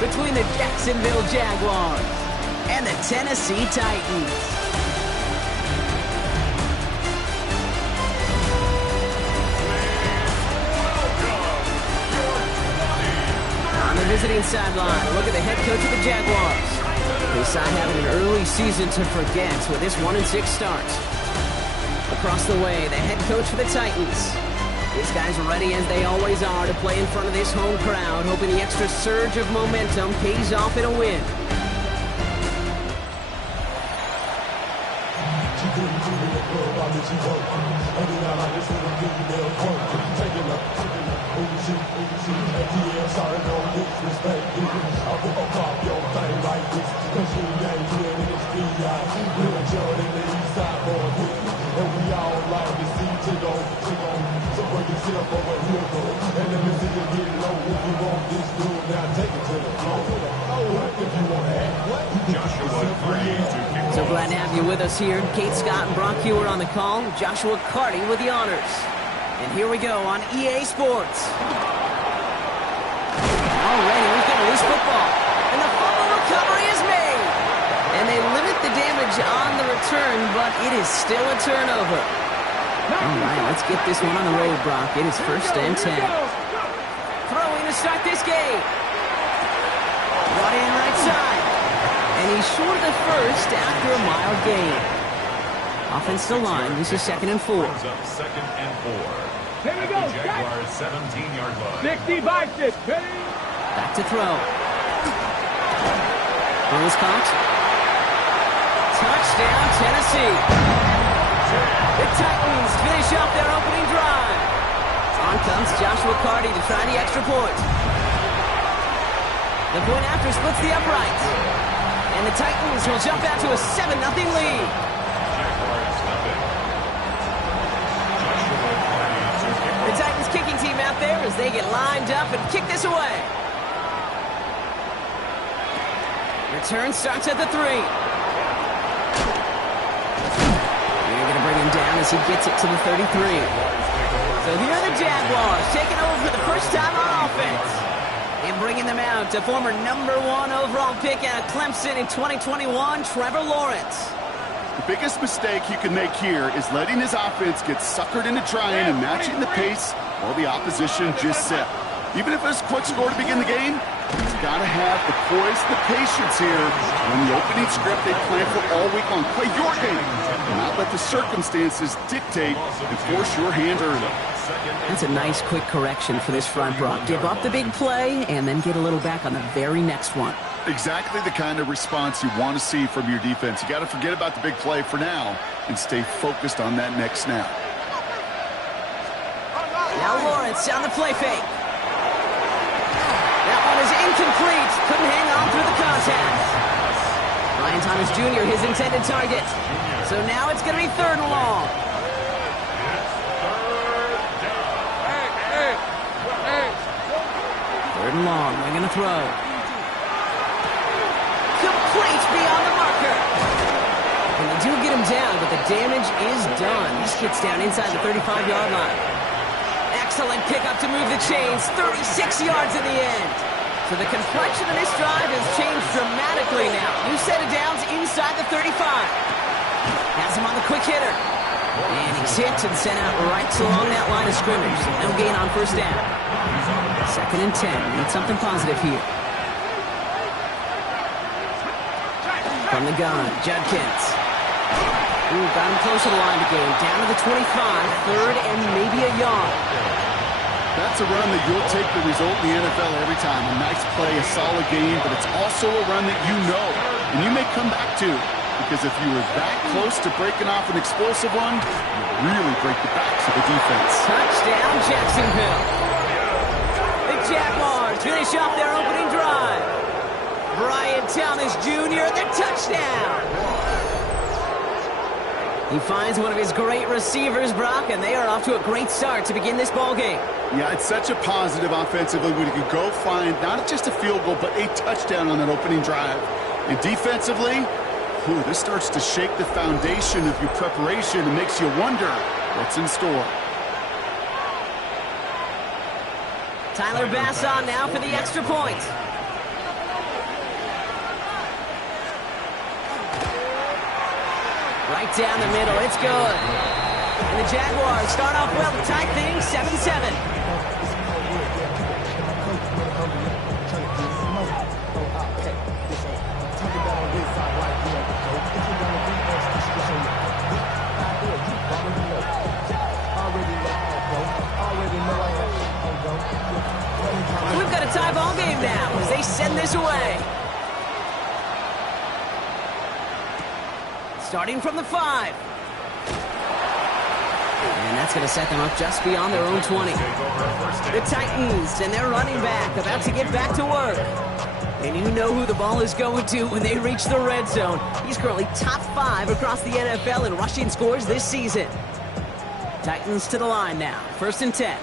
between the Jacksonville Jaguars and the Tennessee Titans. On the visiting sideline, look at the head coach of the Jaguars. They sign having an early season to forget with this 1-6 start. Across the way, the head coach for the Titans. These guys are ready as they always are to play in front of this home crowd, hoping the extra surge of momentum pays off in a win. So glad to have you with us here. Kate Scott and Brock Hewer on the call. Joshua Carty with the honors. And here we go on EA Sports. Already, we've got a loose football. And the fumble recovery is made. And they limit the damage on the return, but it is still a turnover. All right, let's get this one on the road, Brock. It is 1st and 10. Throwing to start this game. Brought in right side. And he's short of the first after a mild gain. Offensive line, this is 2nd and 4. Brings up 2nd and 4. Here we go. Jaguars 17-yard line. 60 by 6. Back to throw. Ball is caught. Touchdown, Tennessee. The Titans finish off their opening drive. On comes Joshua Carty to try the extra point. The point after splits the uprights. And the Titans will jump out to a 7-0 lead. The Titans kicking team out there as they get lined up and kick this away. Return starts at the 3. They're going to bring him down as he gets it to the 33. So here are the Jaguars taking over for the first time on offense. And bringing them out to former #1 overall pick out of Clemson in 2021, Trevor Lawrence. The biggest mistake you can make here is letting his offense get suckered into trying and matching the pace while the opposition just set. Even if it's a quick score to begin the game, he's got to have the poise and the patience here when the opening script they plan for all week long. Play your game and not let the circumstances dictate and force your hand early. That's a nice quick correction for this front, Brock. Give up the big play and then get a little back on the very next one. Exactly the kind of response you want to see from your defense. You got to forget about the big play for now and stay focused on that next snap. Now Lawrence on the play fake. That one is incomplete. Couldn't hang on through the contact. Ryan Thomas Jr., his intended target. So now it's going to be 3rd and long. Third and long. They're going to throw. Complete beyond the marker. And they do get him down, but the damage is done. This gets down inside the 35-yard line. Excellent pickup to move the chains. 36 yards in the end. So the complexion of this drive has changed dramatically now. New set of downs inside the 35. Has him on the quick hitter. And he's hit and sent out right along that line of scrimmage. So no gain on 1st down. 2nd and 10. Need something positive here. From the gun, Judkins. Ooh, got him close to the line to gain. Down to the 25. 3rd and maybe a yard. That's a run that you'll take the result in the NFL every time. A nice play, a solid game, but it's also a run that you know and you may come back to. Because if you were that close to breaking off an explosive one, you really break the backs of the defense. Touchdown, Jacksonville. The Jaguars finish off their opening drive. Brian Thomas Jr., the touchdown. He finds one of his great receivers, Brock, and they are off to a great start to begin this ball game. Yeah, it's such a positive offensively when you can go find not just a field goal, but a touchdown on that opening drive. And defensively, this starts to shake the foundation of your preparation and makes you wonder what's in store. Tyler Bass on now for the extra point. Right down the middle. It's good. And the Jaguars start off well to tie things 7-7. We've got a tie ball game now as they send this away. Starting from the 5. And that's going to set them up just beyond their own 20. The Titans and their running back about to get back to work. And you know who the ball is going to when they reach the red zone. He's currently top 5 across the NFL in rushing scores this season. Titans to the line now. 1st and 10.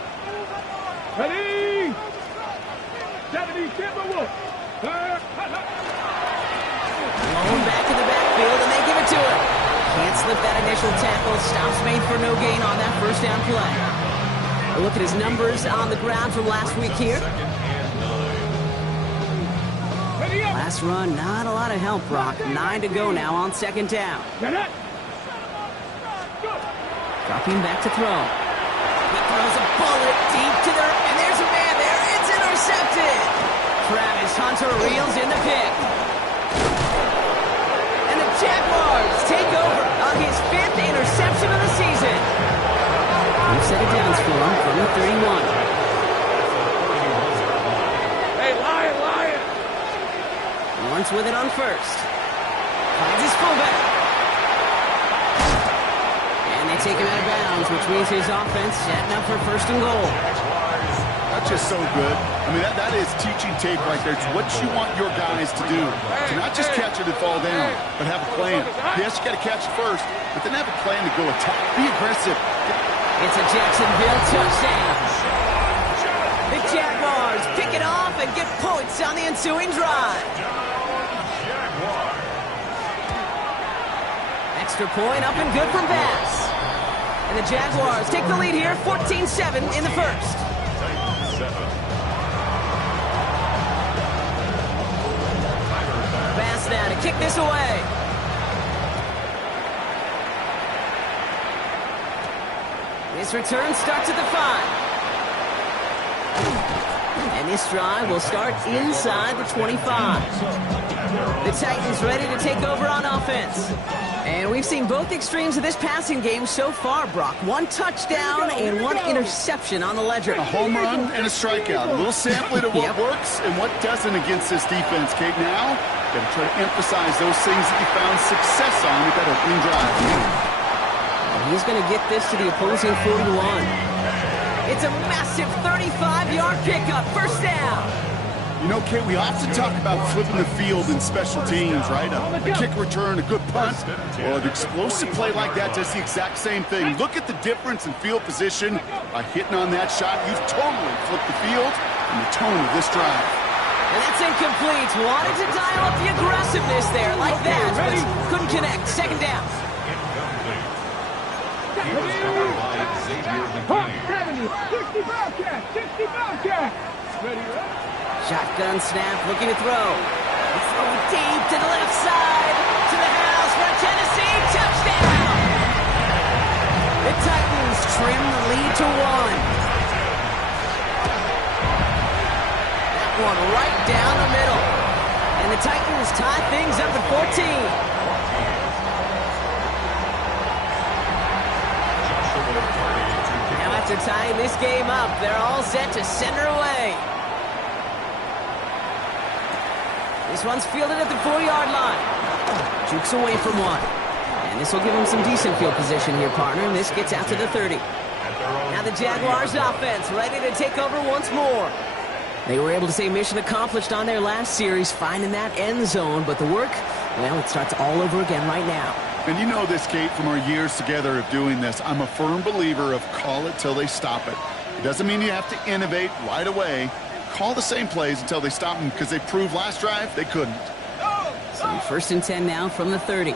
Ready? 70, Blown back in the backfield, and they give it to him. Can't slip that initial tackle. Stops made for no gain on that first down play. A look at his numbers on the ground from last week here. Last run, not a lot of help, Brock. 9 to go now on 2nd down. Dropping back to throw. He throws a bullet deep to the... And there's a man there. It's intercepted. Travis Hunter reels in the pick. And the Jaguars take over on his 5th interception of the season. We've set it down for him from the 31. Hey, Lion! Lawrence with it on 1st. Finds his fullback. And they take him out of bounds, which means his offense setting up for 1st and goal. That's just so good. I mean, that is teaching tape right there. It's what you want your guys to do. To not just catch it and fall down, but have a plan. Yes, you got to catch it first, but then have a plan to go attack. Be aggressive. It's a Jacksonville touchdown. The Jaguars pick it off and get points on the ensuing drive. Extra point up and good from Bass. And the Jaguars take the lead here, 14-7 in the 1st. Bass now to kick this away. This return starts at the 5. And this drive will start inside the 25. The Titans ready to take over on offense. And we've seen both extremes of this passing game so far, Brock. 1 touchdown and 1 interception on the ledger. A home run and a strikeout. A little sampling of what works and what doesn't against this defense, Kate. Now, got to try to emphasize those things that you found success on with that opening drive. And he's going to get this to the opposing 41. It's a massive 35-yard pickup. 1st down. You know, Kate, we often talk about flipping the field in special teams, right? A kick return, a good punt, or an explosive play like that does the exact same thing. Look at the difference in field position. By hitting on that shot, you've totally flipped the field and the tone of this drive. And that's incomplete. Wanted to dial up the aggressiveness there like that, but couldn't connect. 2nd down. 60 Bobcat! Ready, Shotgun snap, looking to throw. He's throwing deep to the left side, to the house for Tennessee. Touchdown! The Titans trim the lead to 1. That one right down the middle. And the Titans tie things up at 14. Now after tying this game up, they're all set to send her away. This one's fielded at the 4-yard line. Jukes away from 1. And this will give him some decent field position here, partner. And this gets out to the 30. Now the Jaguars offense ready to take over once more. They were able to say mission accomplished on their last series, finding that end zone. But the work, well, it starts all over again right now. And you know this, Kate, from our years together of doing this. I'm a firm believer of call it till they stop it. It doesn't mean you have to innovate right away. Call the same plays until they stop them, because they proved last drive they couldn't. So 1st and 10 now from the 30.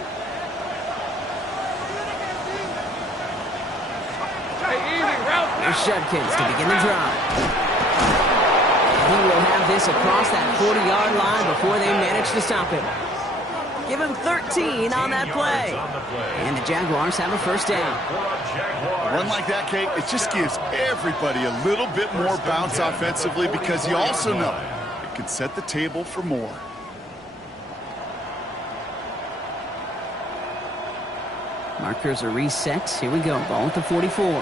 Here's Judkins to begin the drive. He will have this across that 40-yard line before they manage to stop him. Give him 13 on that play. And the Jaguars have a first down. A run like that, Kate, it just gives everybody a little bit more bounce offensively because you also know it can set the table for more. Markers are reset. Here we go. Ball at the 44.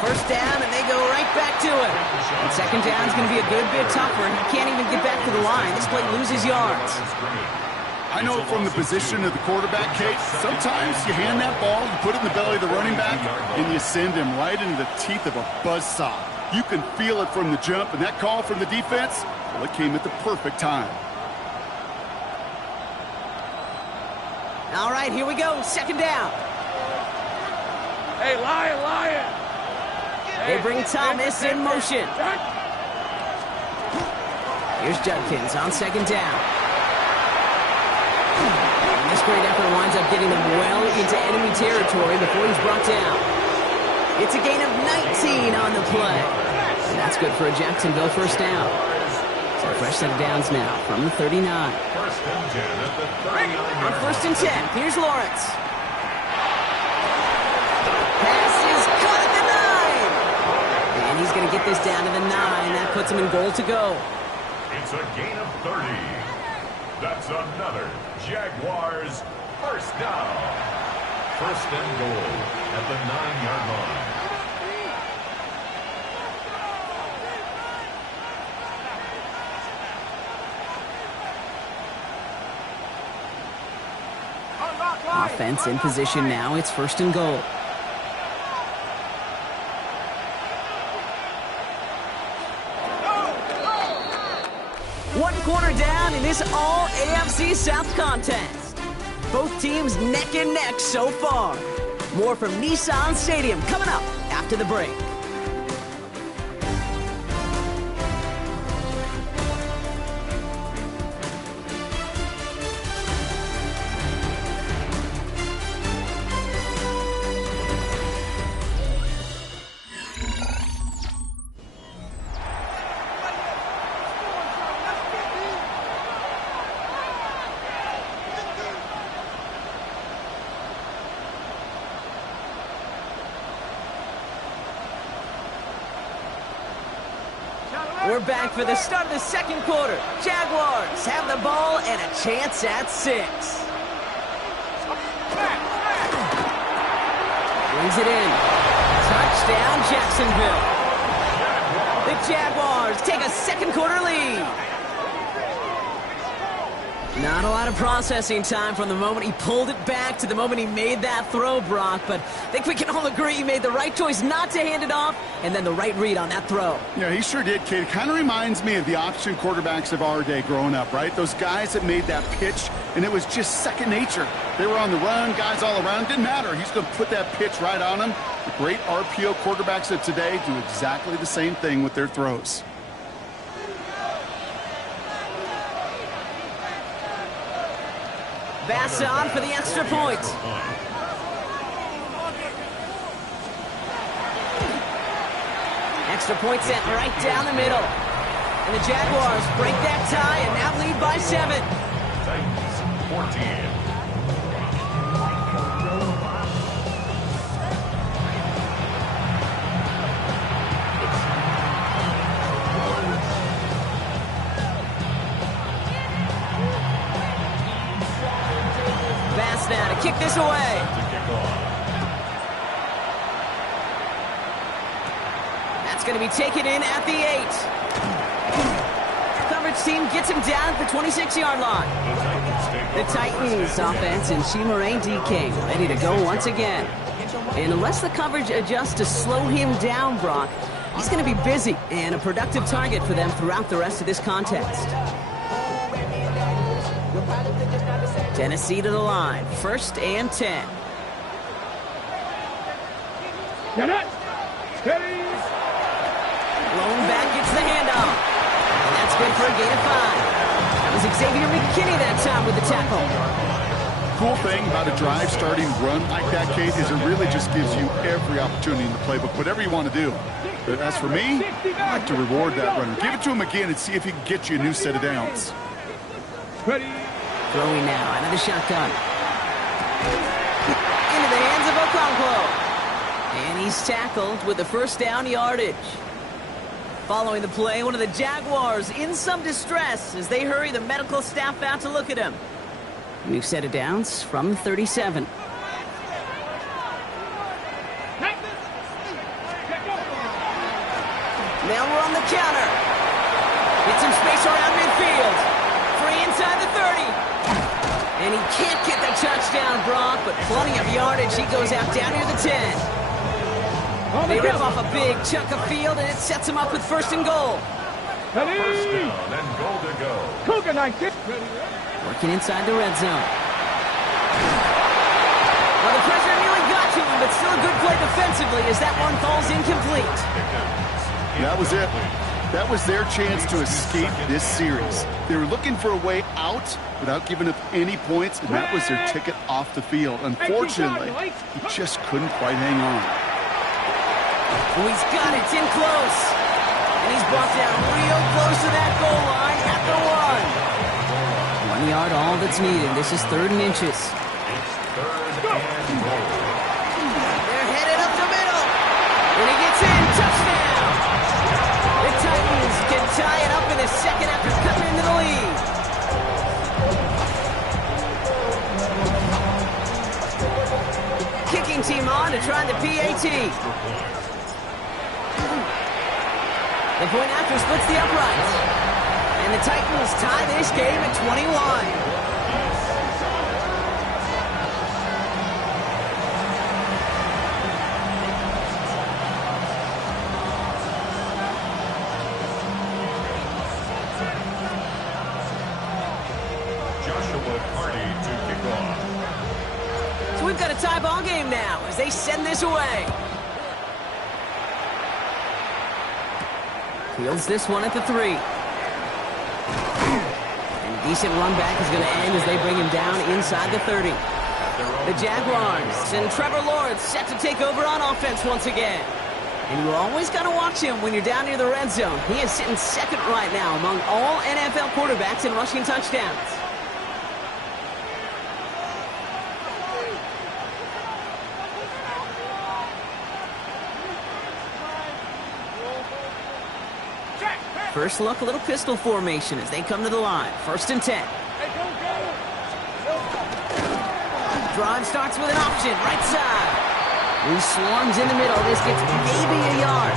First down, and they go right back to it. And second down is going to be a good bit tougher. He can't even get back to the line. This play loses yards. I know from the position of the quarterback, Kate, sometimes you hand that ball, you put it in the belly of the running back, and you send him right into the teeth of a buzzsaw. You can feel it from the jump, and that call from the defense, well, it came at the perfect time. All right, here we go. Second down. Hey, Lion! They bring Thomas in motion. Here's Judkins on second down. And this great effort winds up getting them well into enemy territory before he's brought down. It's a gain of 19 on the play. And that's good for a Jacksonville first down. So a fresh set of downs now from the 39. First and 10 at the 39. On first and 10, here's Lawrence. Pass is caught at the 9. And he's going to get this down to the 9. That puts him in goal to go. It's a gain of 30. That's another Jaguars first down. First and goal at the 9-yard line. Offense in position now. It's first and goal. One quarter down in this all AFC South contest. Both teams neck and neck so far. More from Nissan Stadium coming up after the break. We're back for the start of the second quarter. Jaguars have the ball and a chance at 6. Brings it in. Touchdown, Jacksonville. The Jaguars take a second quarter lead. Not a lot of processing time from the moment he pulled it back to the moment he made that throw, Brock, but I think we can all agree he made the right choice not to hand it off and then the right read on that throw. Yeah, he sure did, kid. It kind of reminds me of the option quarterbacks of our day growing up, right? Those guys that made that pitch, and it was just second nature. They were on the run, guys all around. Didn't matter. He's going to put that pitch right on them. The great RPO quarterbacks of today do exactly the same thing with their throws. Bass on for the extra point. Extra point sent right down the middle. And the Jaguars break that tie and now lead by 7. Titans 14. Now to kick this away. That's going to be taken in at the 8. Coverage team gets him down at the 26-yard line. The Titans offense and Chimere Dike ready to go once again. And unless the coverage adjusts to slow him down, Brock, he's going to be busy and a productive target for them throughout the rest of this contest. Tennessee to the line. First and 10. Get it! Steady! Lone back gets the handoff. And that's good for a gain of 5. That was Xavier McKinney that time with the tackle. cool thing about a drive starting run like that, Kate, is it really just gives you every opportunity in the playbook, whatever you want to do. But as for me, I like to reward that runner. Give it to him again and see if he can get you a new set of downs. Ready. Throwing now, another shotgun. Into the hands of Okonkwo. And he's tackled with the first down yardage. Following the play, one of the Jaguars in some distress as they hurry the medical staff out to look at him. New set of downs from 37. Now we're on the counter. Get some space around midfield. Free inside the 30. And he can't get the touchdown, Brock, but plenty of yardage. He goes out down near the 10. They rip off a big chunk of field, and it sets him up with first and goal. Ready. First down and goal to go. Cougar 19. Working inside the red zone. Well, the pressure nearly got to him, but still a good play defensively as that one falls incomplete. That was it. That was their chance to escape this series. They were looking for a way out without giving up any points, and that was their ticket off the field. Unfortunately, he just couldn't quite hang on. Oh, he's got it. It's in close. And he's brought down real close to that goal line at the 1. 1 yard, all that's needed. This is 3rd and inches. It's 3rd and goal. They're headed up the middle. When he gets in, touchdown. The Titans can tie it up in the second after cutting into the lead. Kicking team on to try the PAT. The point after splits the uprights. And the Titans tie this game at 21. So we've got a tie ball game now as they send this away. Fields this one at the 3. And a decent run back is going to end as they bring him down inside the 30. The Jaguars and Trevor Lawrence set to take over on offense once again. And you always got to watch him when you're down near the red zone. He is sitting second right now among all NFL quarterbacks in rushing touchdowns. First look, a little pistol formation as they come to the line. 1st and 10. Drive starts with an option, right side. He swarms in the middle. This gets maybe a yard.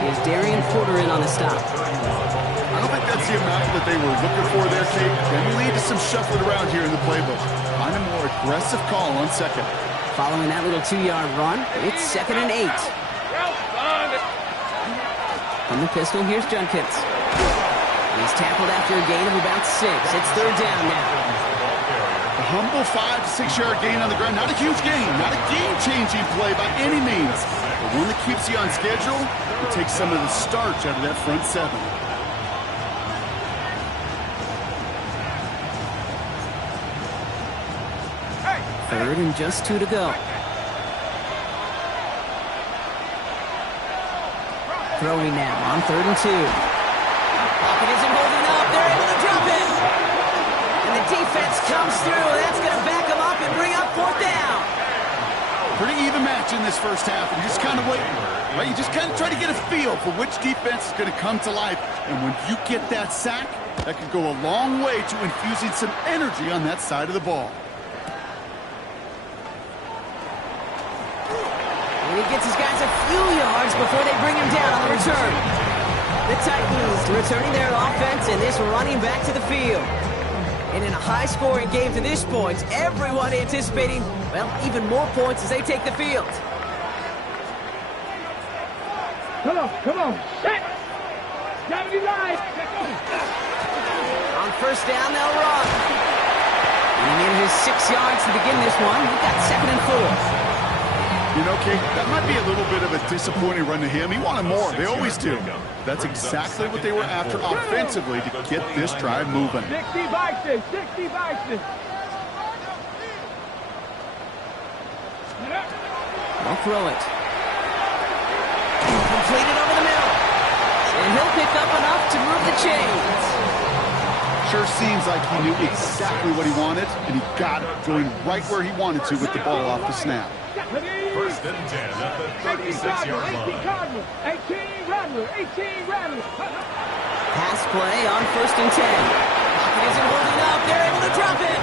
Here's Darian Porter in on the stop. I don't think that's the amount that they were looking for there, Kate. Can lead to some shuffling around here in the playbook. Find a more aggressive call on second. Following that little 2-yard run, it's 2nd and 8. From the pistol, here's Junkins. He's tackled after a gain of about 6. It's 3rd down now. A humble 5 to 6 yard gain on the ground. Not a huge gain, not a game-changing play by any means. But one that keeps you on schedule and takes some of the starch out of that front 7. Third and just 2 to go. Throwing now on 3rd and 2. Pocket isn't holding up. They're able to drop it. And the defense comes through. That's going to back them up and bring up 4th down. Pretty even match in this first half. And you just kind of wait. Right? You just kind of try to get a feel for which defense is going to come to life. And when you get that sack, that could go a long way to infusing some energy on that side of the ball. And he gets his guys a few yards before they bring him down on the return. The Titans returning their offense and this running back to the field. And in a high-scoring game to this point, everyone anticipating, well, even more points as they take the field. Come on. Set. 79. On 1st down, they'll run. And in his 6 yards to begin this one, he got 2nd and 4. You know, Kate, that might be a little bit of a disappointing run to him. He wanted more. They always do. That's exactly what they were after offensively to get this drive moving. 60 by 6. 60 by 6. throw it. Completed over the middle. And he'll pick up enough to move the chains. Sure seems like he knew exactly what he wanted, and he got it, going right where he wanted to with the ball off the snap. First and 10 at the 36-yard line. 18 Rattler, 18 Rattler. Pass play on first and 10. Pocket isn't holding up. They're able to drop it.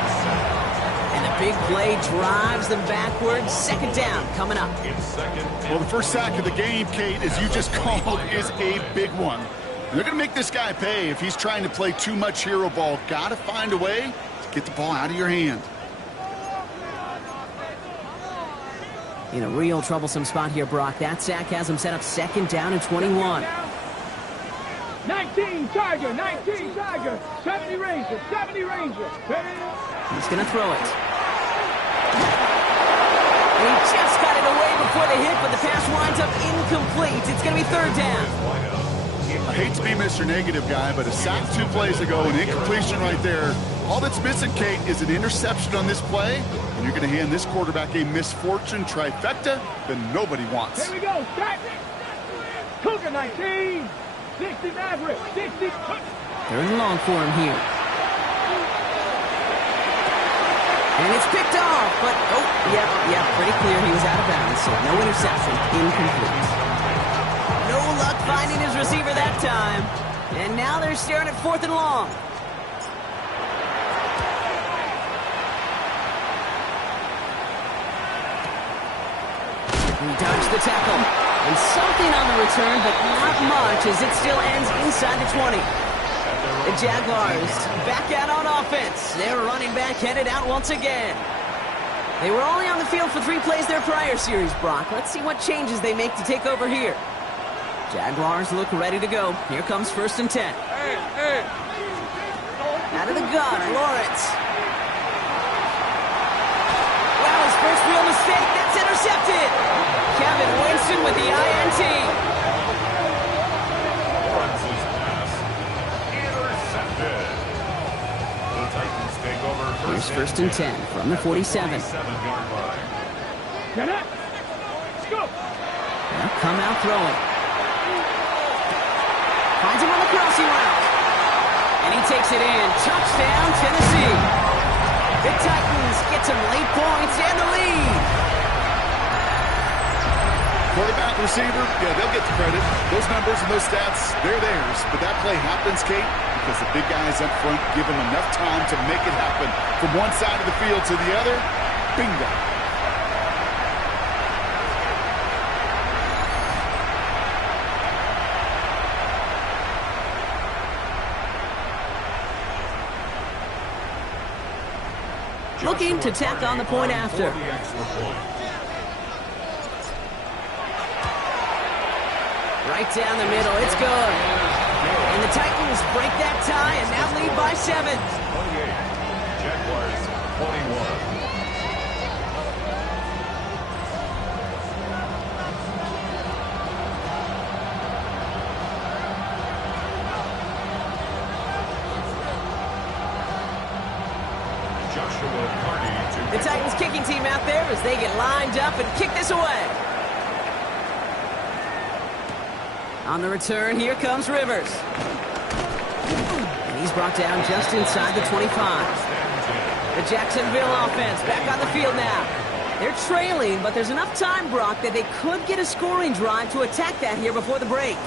And the big play drives them backwards. Second down coming up. It's second. Well, the first sack of the game, Kate, as you just called, is a big one. And they're going to make this guy pay if he's trying to play too much hero ball. Got to find a way to get the ball out of your hand. In a real troublesome spot here, Brock. That sack has him set up second down and 21. 19 Tiger, 19 Tiger. 70 Ranger, 70 Ranger. He's going to throw it. He just got it away before the hit, but the pass winds up incomplete. It's going to be third down. I hate to be Mr. Negative guy, but a sack 2 plays ago, an incompletion right there. All that's missing, Kate, is an interception on this play, and you're going to hand this quarterback a misfortune trifecta that nobody wants. Here we go, start. Cougar 19, 60 Maverick, 60. They're in long for him here. And it's picked off, but, yeah, pretty clear he was out of bounds, so no interception, incomplete. No luck finding his receiver that time. And now they're staring at fourth and long. He dodged the tackle. And something on the return, but not much as it still ends inside the 20. The Jaguars back out on offense. Their running back headed out once again. They were only on the field for 3 plays their prior series, Brock. Let's see what changes they make to take over here. Jaguars look ready to go. Here comes first and 10. Out of the gun, Lawrence. Wow, his first real mistake. That's intercepted. Kevin Winston with the INT. Lawrence's pass intercepted. The Titans take over Here's first and 10 from the 47. 47-yard line. Get up. Let's go. They'll come out throwing. Finds him on the crossing route. And he takes it in. Touchdown, Tennessee. The Titans get some late points and the lead. Quarterback, receiver, yeah, they'll get the credit. Those numbers and those stats, they're theirs. But that play happens, Kate, because the big guys up front give them enough time to make it happen. From one side of the field to the other, bingo. Looking to tack on the point after. Right down the middle, it's good. And the Titans break that tie and now lead by 7. 28. Jaguars 21. The Titans kicking team out there as they get lined up and kick this away. On the return, here comes Rivers. And he's brought down just inside the 25. The Jacksonville offense back on the field now. They're trailing, but there's enough time, Brock, that they could get a scoring drive to attack that here before the break.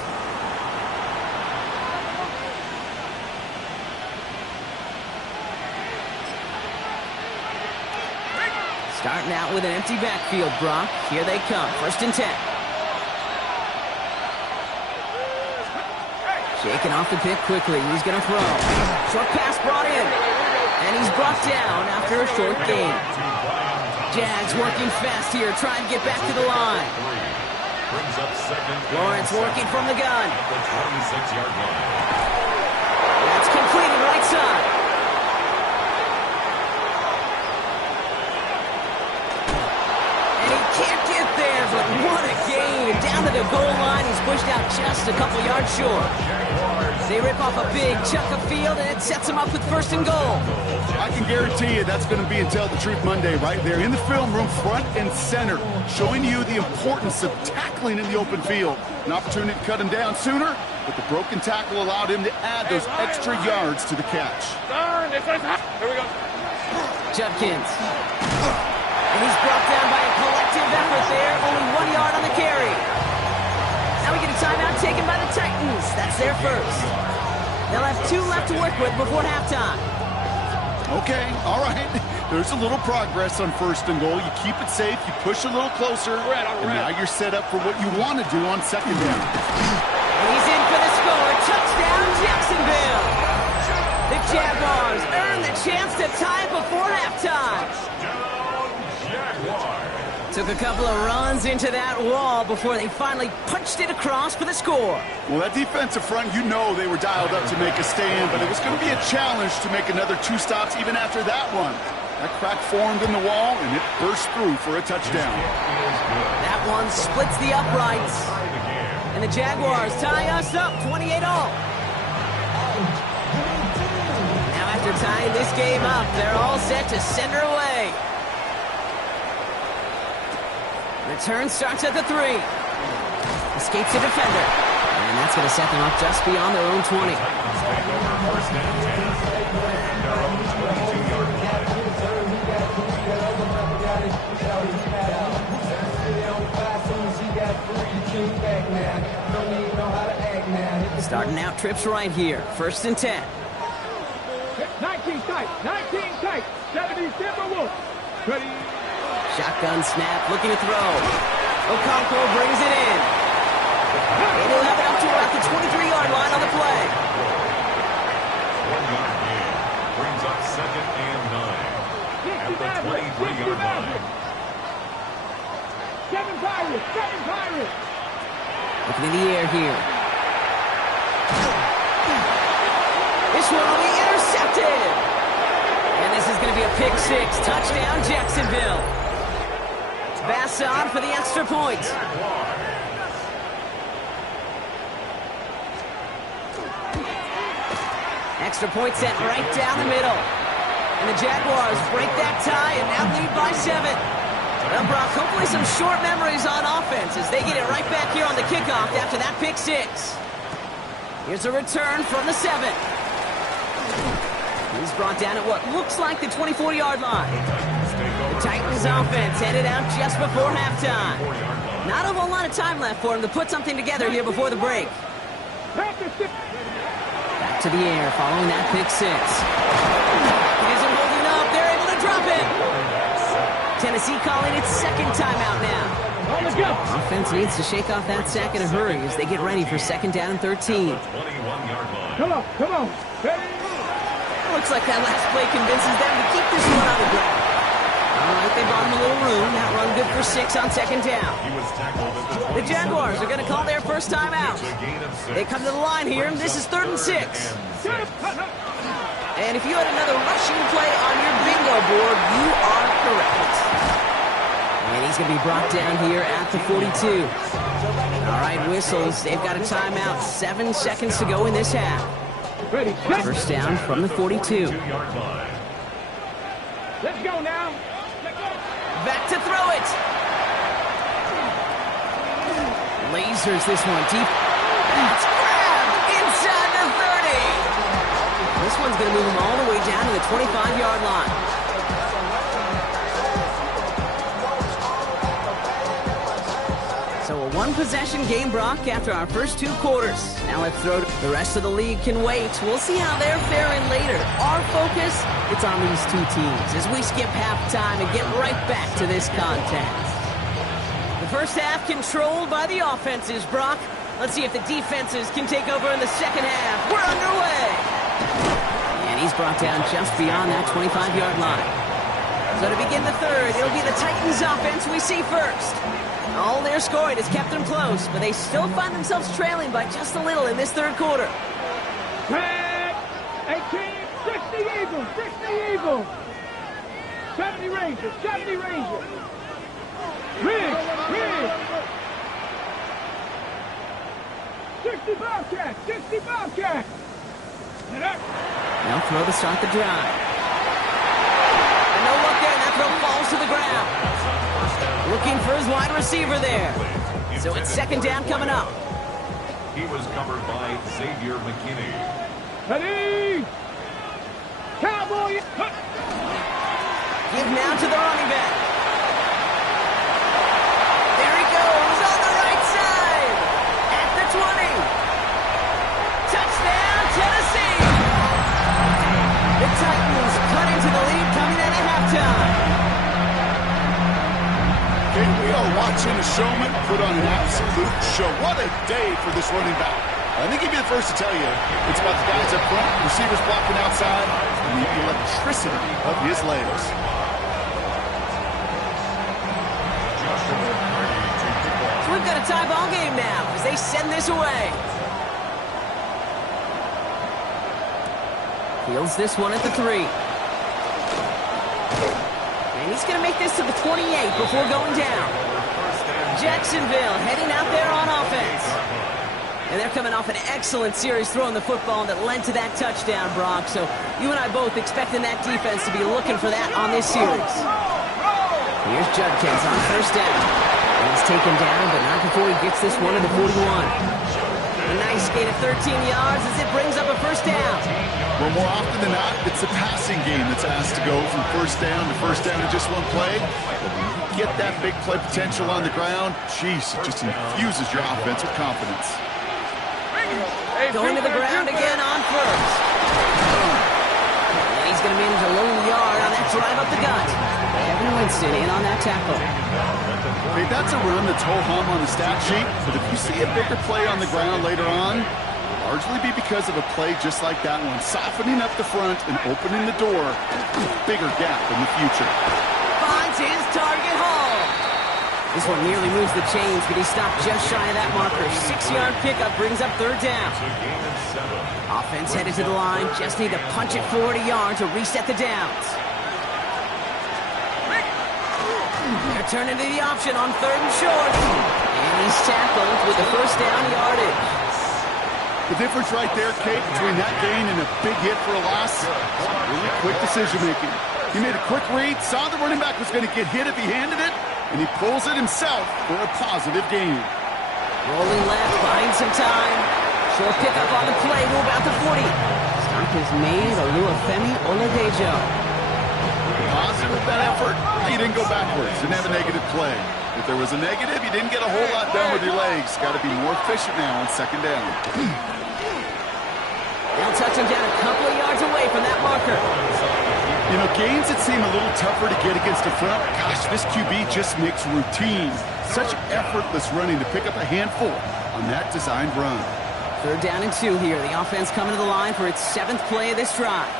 Starting out with an empty backfield, Brock. Here they come. First and 10. Shaking off the pick quickly. He's going to throw. Short pass brought in. And he's brought down after a short gain. Jags working fast here, trying to get back to the line. Lawrence working from the gun. That's completed right side. Can't get there, but what a game. Down to the goal line, he's pushed pushed out just a couple yards short. They rip off a big chunk of field, and it sets them up with 1st and goal. I can guarantee you that's going to be in Tell the Truth Monday right there in the film room, front and center, showing you the importance of tackling in the open field. An opportunity to cut him down sooner, but the broken tackle allowed him to add those extra yards to the catch. Here we go. Judkins. And he's brought down by a collective effort there. Only 1 yard on the carry. Now we get a timeout taken by the Titans. That's their first. They'll have 2 left to work with before halftime. Okay, all right. There's a little progress on 1st and goal. You keep it safe, you push a little closer, and now you're set up for what you want to do on 2nd down. And he's in for the score. Touchdown, Jacksonville. The Jaguars earn the chance to tie it before halftime. Took a couple of runs into that wall before they finally punched it across for the score. Well, that defensive front, you know they were dialed up to make a stand, but it was going to be a challenge to make another 2 stops even after that one. That crack formed in the wall, and it burst through for a touchdown. That one splits the uprights. And the Jaguars tie us up 28 all. Now after tying this game up, they're all set to send her away. Return starts at the 3. Escapes a defender. And that's going to set them up just beyond their own 20. Starting out trips right here. 1st and 10. 19 tight. 19 tight. 70 Timberwolves. Ready. Shotgun snap, looking to throw. Okonkwo brings it in. And he'll have it up to about the 23-yard line on the play. 1-yard gain brings up 2nd and 9 at the 23-yard line. 7 Pirates. 7 Pirates. Looking in the air here. This one will be intercepted. And this is going to be a pick 6. Touchdown, Jacksonville. Basson for the extra point. Extra point set right down the middle. And the Jaguars break that tie and now lead by 7. Well, Brock, hopefully some short memories on offense as they get it right back here on the kickoff after that pick 6. Here's a return from the 7. He's brought down at what looks like the 24-yard line. The Titans offense headed out just before halftime. Not a whole lot of time left for him to put something together here before the break. Back to the air following that pick 6. He isn't holding up. They're able to drop it. Tennessee calling its 2nd timeout now. Offense needs to shake off that sack in a hurry as they get ready for 2nd down and 13. Come on. Ready. Looks like that last play convinces them to keep this one on the ground. All right, they bought him a little room. That run good for 6 on 2nd down. The Jaguars are going to call their first timeout. They come to the line here, and this is 3rd and 6. And if you had another rushing play on your bingo board, you are correct. And he's going to be brought down here at the 42. All right, whistles. They've got a timeout. 7 seconds to go in this half. Ready. First down from the 42. Let's go now. Back to throw it. Lasers this one deep. It's grabbed inside the 30. This one's going to move him all the way down to the 25-yard line. So a one-possession game, Brock, after our first 2 quarters. Now let's throw the rest of the league can wait. We'll see how they're faring later. Our focus, it's on these 2 teams as we skip halftime and get right back to this contest. The first half controlled by the offenses, Brock. Let's see if the defenses can take over in the second half. We're underway. And he's brought down just beyond that 25-yard line. So to begin the third, it'll be the Titans offense we see first. All their scoring has kept them close, but they still find themselves trailing by just a little in this third quarter. 18, 60 Eagles, 60 Eagles. 70 Rangers, 70 Rangers. Riggs. 60 Bobcat! 60 Bobcat! And up. They'll throw to start the drive. And no look there, and that throw falls to the ground. Looking for his wide receiver there. So it's second down coming up. He was covered by Xavier McKinney. Ready! Cowboy! Give now to the running back. There he goes on the right side. At the 20. Touchdown, Tennessee. The Titans cut into the lead coming out of halftime. Okay, we are watching a showman put on an absolute show. What a day for this running back. I think he'd be the first to tell you it's about the guys up front, receivers blocking outside, and the electricity of his legs. So we've got a tie ball game now as they send this away. Fields this one at the 3. And he's going to make this to the 28 before going down. Jacksonville heading out there on offense. And they're coming off an excellent series throwing the football that led to that touchdown, Brock. So you and I both expecting that defense to be looking for that on this series. Here's Judkins on first down. And he's taken down, but not before he gets this one to the 41. A nice gain of 13 yards as it brings up a first down. Well, more often than not, it's the passing game that's asked to go from first down to just one play. But when you get that big play potential on the ground, jeez, it just infuses your offense with confidence. Going to the ground again on first. And he's going to manage a lone yard on that drive up the gut. Evan Winston in on that tackle. Hey, that's a run that's ho-hum on the stat sheet, but if you see a bigger play on the ground later on, it'll largely be because of a play just like that one, softening up the front and opening the door to a bigger gap in the future. Finds his target Hall. This one nearly moves the chains, but he stopped just shy of that marker. 6-yard pickup brings up third down. Offense headed to the line. Just need to punch it 40 yards to reset the downs. They're turning to the option on third and short. And he's tackled with the first down yardage. The difference right there, Kate, between that gain and a big hit for a loss, really quick decision-making. He made a quick read, saw the running back was going to get hit if he handed it, and he pulls it himself for a positive gain. Rolling left, buying some time. Short pickup on the play to about the 40. Stop is made, Oluwafemi Oladejo. Positive with that effort, he didn't go backwards, didn't have a negative play. If there was a negative, you didn't get a whole lot done with your legs. Got to be more efficient now on second down. They'll touch him down a couple of yards away from that marker. You know, gains that seem a little tougher to get against the front, gosh, this QB just makes routine. Such effortless running to pick up a handful on that designed run. Third down and 2 here. The offense coming to the line for its 7th play of this drive.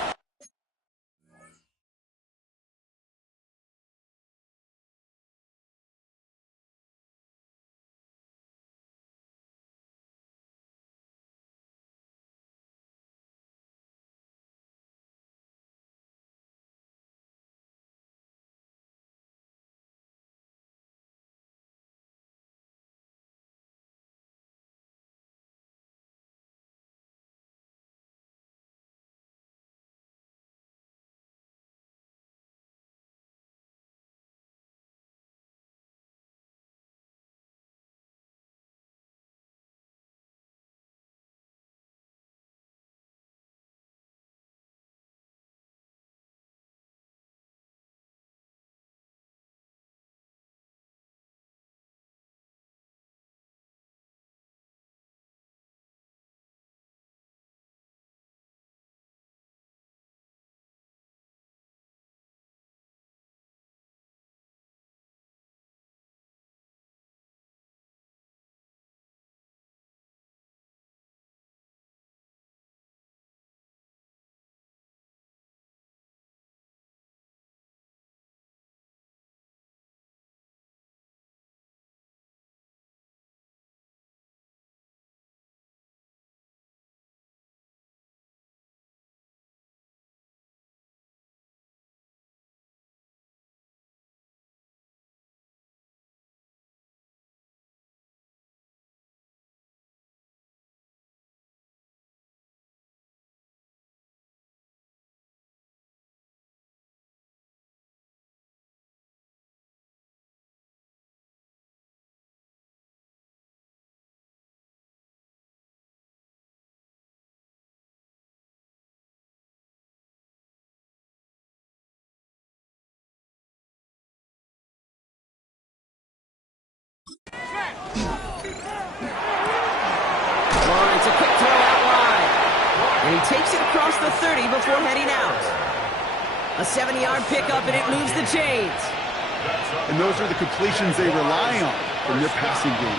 Lawrence, a quick throw out wide. And he takes it across the 30 before heading out. A 70-yard pickup, and it moves the chains. And those are the completions they rely on from their passing game.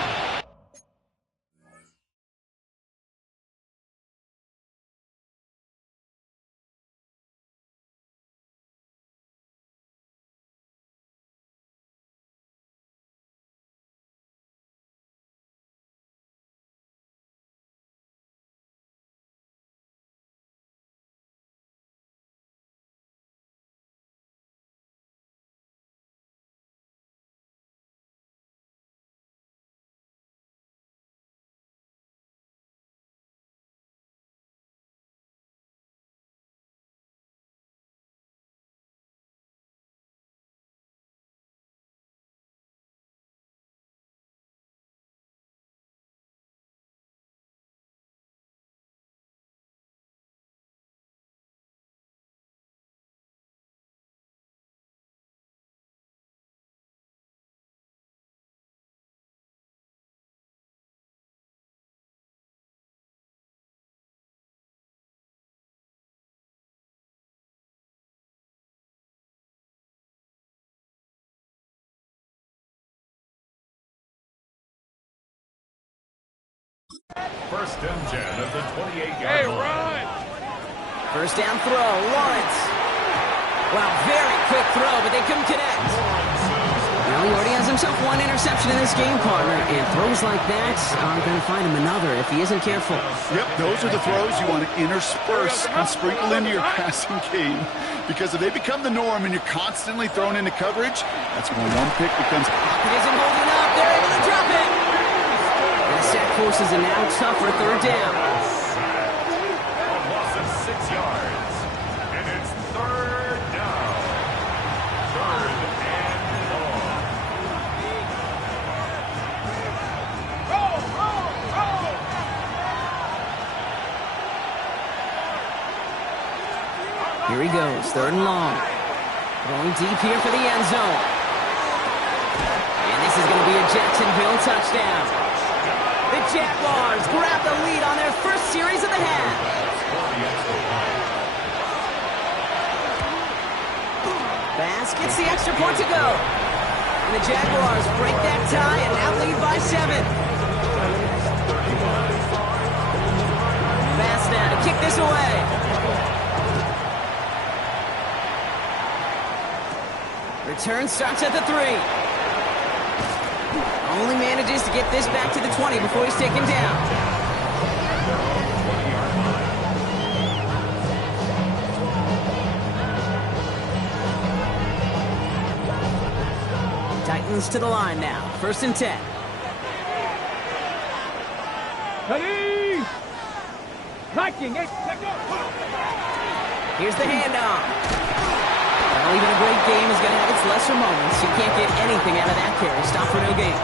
First and 10 at the 28-yard line. First down throw, Lawrence. Wow, very quick throw, but they couldn't connect. Well, he already has himself one interception in this game, partner, and throws like that are going to find him another if he isn't careful. Yep, those are the throws you want to intersperse and sprinkle into your passing game. Because if they become the norm and you're constantly thrown into coverage, that's when one pick becomes... Pocket isn't holding up. They're able to drop it. And the sack forces a now tougher third down. A loss of 6 yards. And it's third down. Third and long. Here he goes, third and long. Going deep here for the end zone. And this is going to be a Jacksonville touchdown. The Jaguars grab the lead on their first series of the half. Bass gets the extra point to go. And the Jaguars break that tie and now lead by 7. Bass now to kick this away. Return starts at the 3. Only manages to get this back to the 20 before he's taken down. Titans to the line now. First and 10. Ready! Viking, Here's the handoff. Well, even a great game is going to have its lesser moments. You can't get anything out of that carry. Stop for no gain.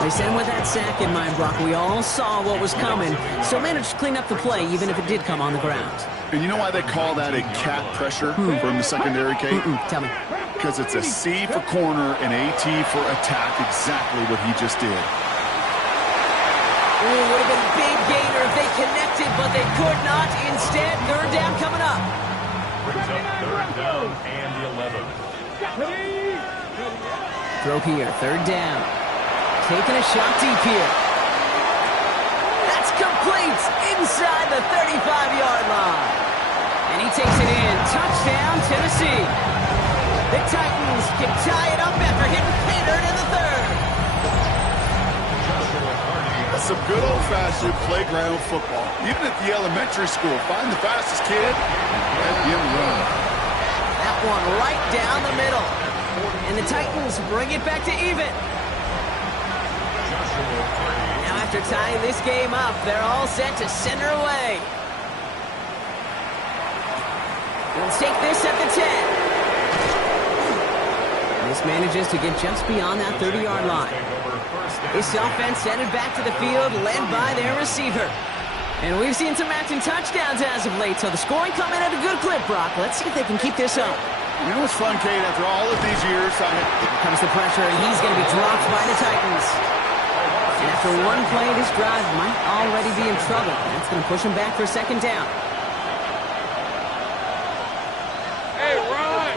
They said with that sack in mind, Brock, we all saw what was coming, so managed to clean up the play, even if it did come on the ground. And you know why they call that a cat pressure from the secondary, Kate? Tell me. Because it's a C for corner and AT for attack, exactly what he just did. Ooh, would have been a big gainer if they connected, but they could not. Instead, third down coming up. Brings up third down and 11. Throw here, third down. Taking a shot deep here. That's complete inside the 35-yard line. And he takes it in. Touchdown, Tennessee. The Titans can tie it up after hitting pay dirt in the third. That's some good old-fashioned playground football. Even at the elementary school, find the fastest kid and let him run. That one right down the middle. And the Titans bring it back to even. Now after tying this game up, they're all set to send her away. We'll take this at the 10. This manages to get just beyond that 30-yard line. This offense headed back to the field, led by their receiver. And we've seen some matching touchdowns as of late, so the scoring coming at a good clip, Brock. Let's see if they can keep this up. You know what's fun, Kate? After all of these years, Here comes the pressure, and he's going to be dropped by the Titans. And after one play, this drive might already be in trouble. That's going to push him back for a second down. Hey, Ron!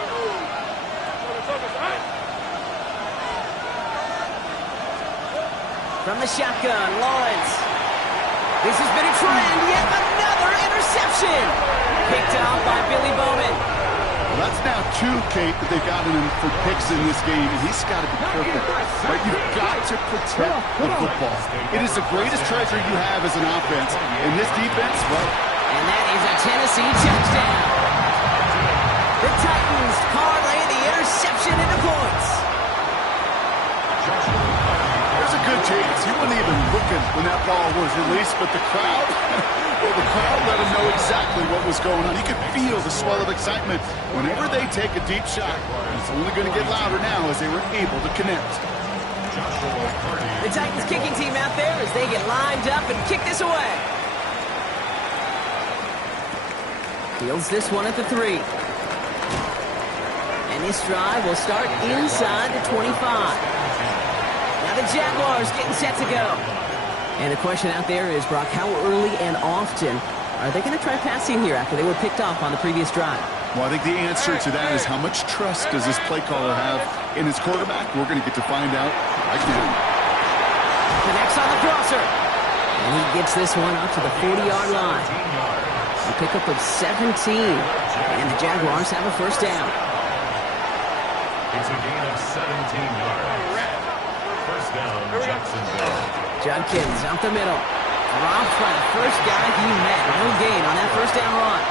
From the shotgun, Lawrence. This has been a trend. Yet another interception. Picked off by Billy Bowman. Well, that's now 2, Kate, that they've gotten him for picks in this game, and he's got to be careful. But you've got to protect the football. It is the greatest treasure you have as an offense. And this defense, well... And that is a Tennessee touchdown. The Titans parlay the interception into points. There's a good chance he wasn't even looking when that ball was released, but the crowd, well, the crowd let him know exactly what was going on. You could feel the swell of excitement whenever they take a deep shot. It's only going to get louder now as they were able to connect. The Titans kicking team out there as they get lined up and kick this away. Fields this one at the 3. And this drive will start inside the 25. Now the Jaguars getting set to go. And the question out there is, Brock, how early and often are they going to try passing here after they were picked off on the previous drive? Well, I think the answer to that is how much trust does this play caller have in his quarterback? We're going to get to find out right now. Connects on the crosser. And he gets this one up to the 40-yard line. A pickup of 17. And the Jaguars have a first down. It's a gain of 17 yards. First down, Jacksonville. Judkins up the middle. Dropped by the first guy he met. No gain on that first down run.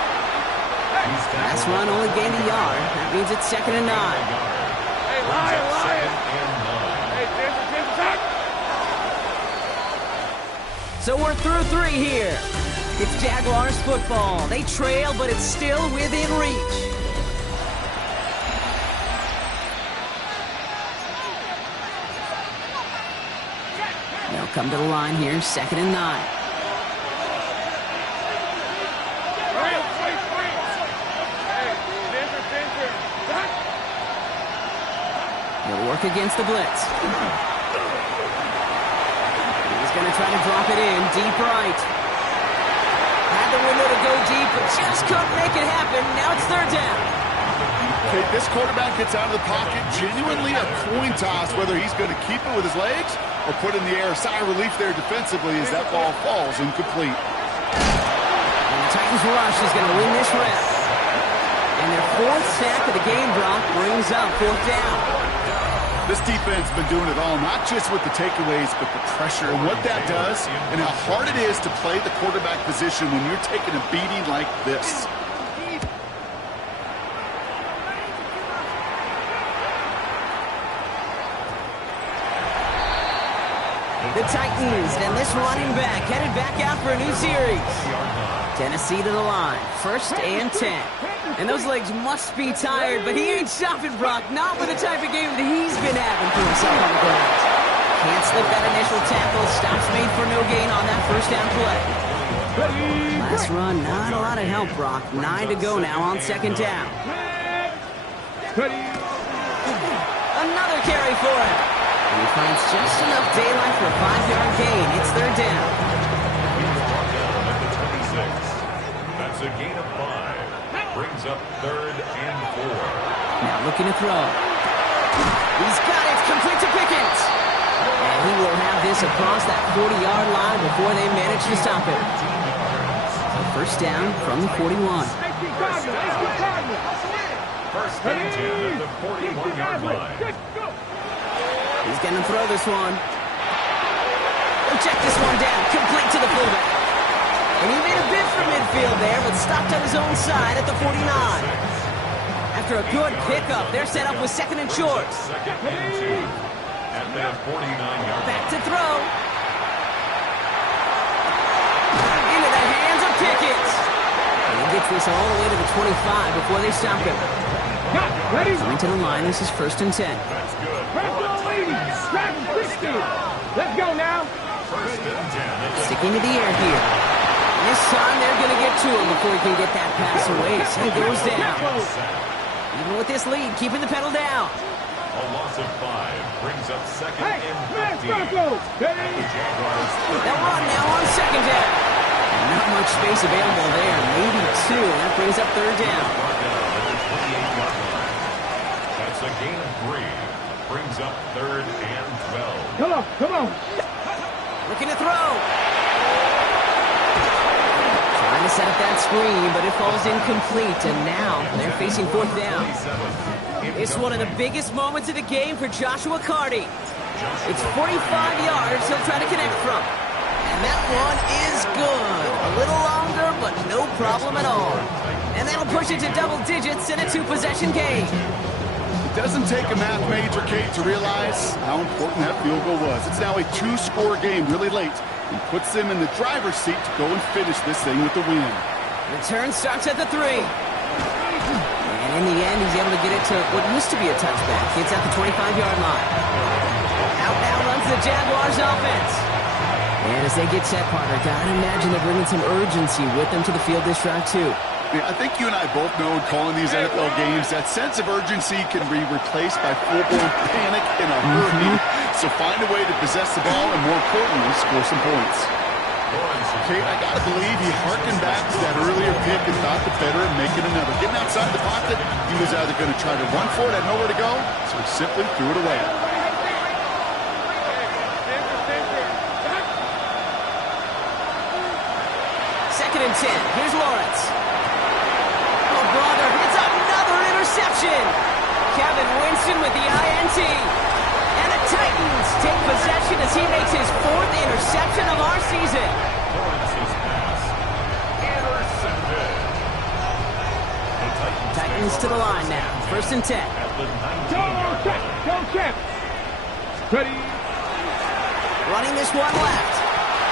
Last run only gained a yard. That means it's 2nd and 9. Hey, Lion! Hey, So we're through 3 here. It's Jaguars football. They trail, but it's still within reach. They'll come to the line here, 2nd and 9. He'll work against the blitz. He's going to try to drop it in, deep right. Had the window to go deep, but just couldn't make it happen. Now it's 3rd down. Okay, this quarterback gets out of the pocket, genuinely a coin toss, whether he's going to keep it with his legs or put in the air. Sigh of relief there defensively as that ball falls incomplete. And the Titans rush is going to win this rep. And their 4th sack of the game, Brock, brings up 4th down. This defense has been doing it all, not just with the takeaways, but the pressure and what that does and how hard it is to play the quarterback position when you're taking a beating like this. The Titans and this running back headed back out for a new series. Tennessee to the line, 1st and 10. And those legs must be tired, but he ain't stopping, Brock. Not with the type of game that he's been having for himself on the ground. Can't slip that initial tackle. Stops made for no gain on that first down play. Last run, not a lot of help, Brock. 9 to go now on 2nd down. Another carry for him. And he finds just enough daylight for a 5-yard gain. It's 3rd down. That's a gain of 5. Brings up 3rd and 4. Now looking to throw. He's got it. Complete to Pickens. And he will have this across that 40-yard line before they manage to stop him. So 1st down from the 41. First and 10 at the 41-yard line. He's going to throw this one. He'll check this one down. Complete to the fullback. And he made a bid for midfield there, but stopped on his own side at the 49. After a good pickup, they're set up with 2nd and short. 2nd and 2 at the 49-yard line. Back to throw. Into the hands of Pickett. And he gets this all the way to the 25 before they stop him. Coming to the line, this is 1st and 10. That's good. Let's go now. First and 10. Sticking to the air here. This time they're going to get to him before he can get that pass away. So he goes down. Even with this lead, keeping the pedal down. A loss of 5 brings up second Hey, and man, 15. Bronco! The Jaguars. They'll run now on second down. Not much space available there. Maybe 2. That brings up third down. Brought down at the 28-yard line. That's a gain of 3. Brings up third and 12. Come on, come on. Looking to throw. Trying to set up that screen, but it falls incomplete. And now they're facing fourth down. It's one of the biggest moments of the game for Joshua Carty. It's 45 yards he'll try to connect from. And that one is good. A little longer, but no problem at all. And that'll push it to double digits in a 2-possession game. It doesn't take a math major, Kate, to realize how important that field goal was. It's now a 2-score game really late and puts them in the driver's seat to go and finish this thing with the win. Return starts at the 3. And in the end, he's able to get it to what used to be a touchback. It's at the 25-yard line. Out now runs the Jaguars offense. And as they get set, partner, gotta imagine they're bringing some urgency with them to the field this drive, too. Yeah, I think you and I both know in calling these NFL games that sense of urgency can be replaced by full-blown panic in a hurry. So find a way to possess the ball and, more importantly, score some points. Kate, I gotta believe he harkened back to that earlier pick and thought the better at making another. Getting outside the pocket, he was either going to try to run for it, had nowhere to go, so he simply threw it away. Second and 10. Here's Lawrence. Oh, brother, it's another interception. Kevin Winston with the INT. And the Titans take possession as he makes his 4th interception of our season. Lawrence's pass intercepted. The Titans to the line now. First and 10. At the Go, 19-yard check, line. go, check. Ready? Running this one left.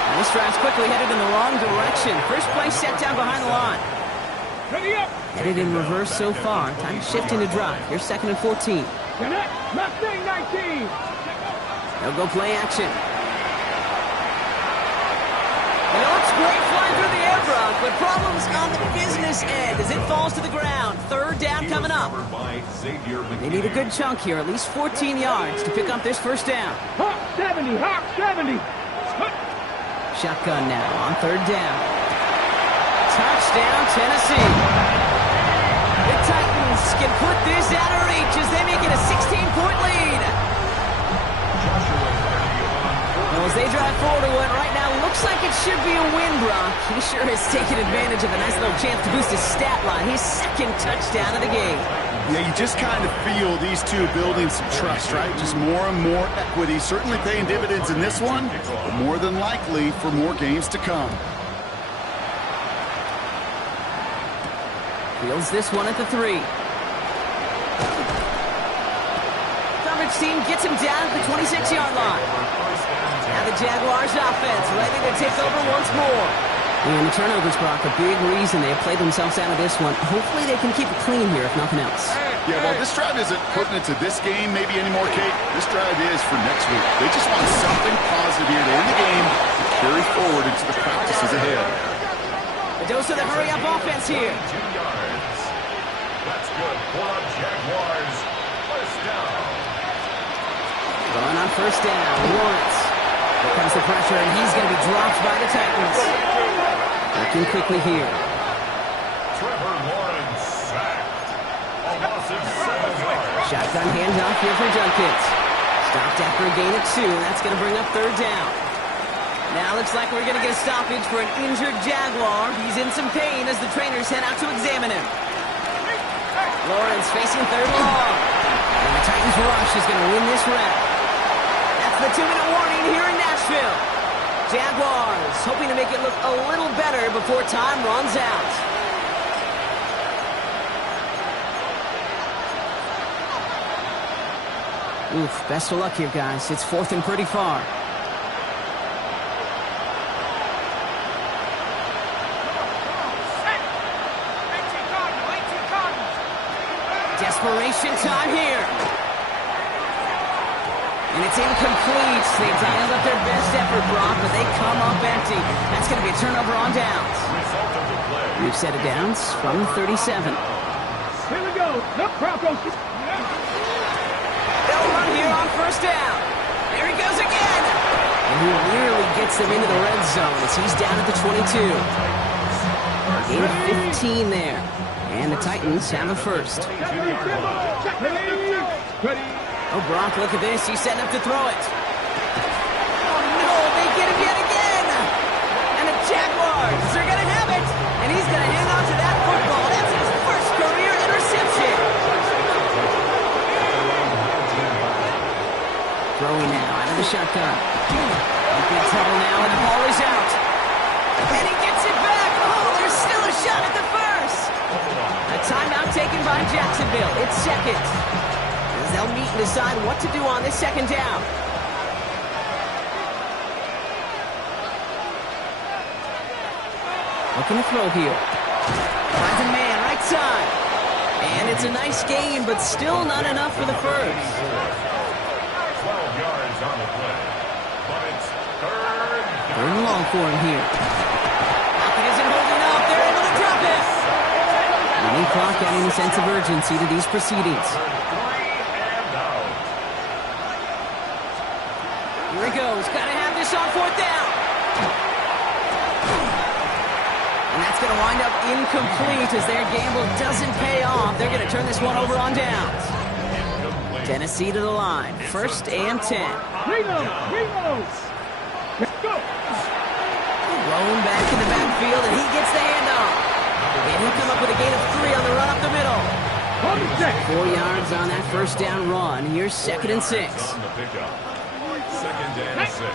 And this drive's quickly headed in the wrong direction. First play set down behind the line. Ready up. Headed in reverse so far. Time to shift into drive. Here's second and 14. Connect. Mustang 19. They'll go play action. And it looks great flying through the air, Brock, but problems on the business end as it falls to the ground. Third down coming up. Covered by Xavier They need a McKinney. good chunk here, at least 14 yards to pick up this first down. Hawk 70. Hawk 70. Shotgun now on third down. Touchdown, Tennessee. The Titans can put this out of reach as they make it a 16-point lead. Well, as they drive forward to what right now looks like it should be a win, Brock. He sure has taken advantage of a nice little chance to boost his stat line. His 2nd touchdown of the game. Yeah, you just kind of feel these two building some trust, right? Just more and more equity. Certainly paying dividends in this one, but more than likely for more games to come. Fields this one at the 3. Coverage team gets him down at the 26-yard line. Now the Jaguars offense ready to take over once more. And the turnovers, Brock, a big reason they have played themselves out of this one. Hopefully they can keep it clean here, if nothing else. Yeah, well, this drive isn't putting it to this game maybe anymore, Kate. This drive is for next week. They just want something positive here to end the game to carry forward into the practices ahead. A dose of the hurry-up offense here. 2 yards. That's good for the Jaguars. First down. Going on first down, Lawrence. Here comes the pressure, and he's going to be dropped by the Titans. Working quickly here. Trevor Lawrence sacked. A loss of 7 yards. Shotgun handoff here for Junkins. Stopped after a gain of 2. That's going to bring up third down. Now looks like we're going to get a stoppage for an injured Jaguar. He's in some pain as the trainers head out to examine him. Lawrence facing third and long. And the Titans rush is going to win this round. That's the 2-minute warning here in Nashville. Jaguars hoping to make it look a little better before time runs out. Oof, best of luck here, guys. It's 4th and pretty far. Desperation time here. And it's incomplete. They've dialed up their best effort, Brock, but they come up empty. That's going to be a turnover on downs. Result of the play. We've set it downs from 37. Here we go. The Broncos. They'll run here on first down. There he goes again. And he nearly gets them into the red zone as he's down at the 22. Gain of 15 there. And the Titans have a first. Oh, Brock, look at this. He's setting up to throw it. Oh, no, they get him yet again. And the Jaguars, they're going to have it. And he's going to hang on to that football. That's his first career interception. Throwing now out of the shotgun. In big trouble now, and the ball is out. And he gets it back. Oh, there's still a shot at the first. A timeout taken by Jacksonville. It's second. As they'll meet and decide what to do on this second down. Looking to throw here. Finds a man, right side. And it's a nice gain, but still not enough for the first. 12 yards on the play. But it's third and long for him here. Pocket isn't holding up. They're able to drop it. Running clock adding a sense of urgency to these proceedings. Here he goes. Got to have this on fourth down. And that's going to wind up incomplete as their gamble doesn't pay off. They're going to turn this one over on downs. Tennessee to the line. First and 10. Reno! Let's go! Thrown back in the backfield, and he gets the handoff. And he'll come up with a gain of 3 on the run up the middle. 4 yards on that first down run. Here's second and 6. on the pickup. Second and 6.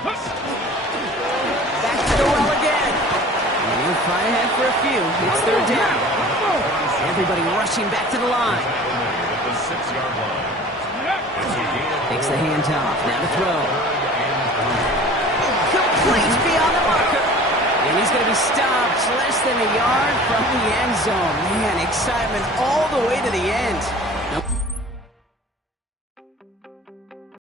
Back to the well again. And he'll fly ahead for a few. It's third down. Everybody rushing back to the line. At the 6-yard line. Takes the handoff. Now to throw. Complete beyond the marker. And he's going to be stopped less than a yard from the end zone. Man, excitement all the way to the end.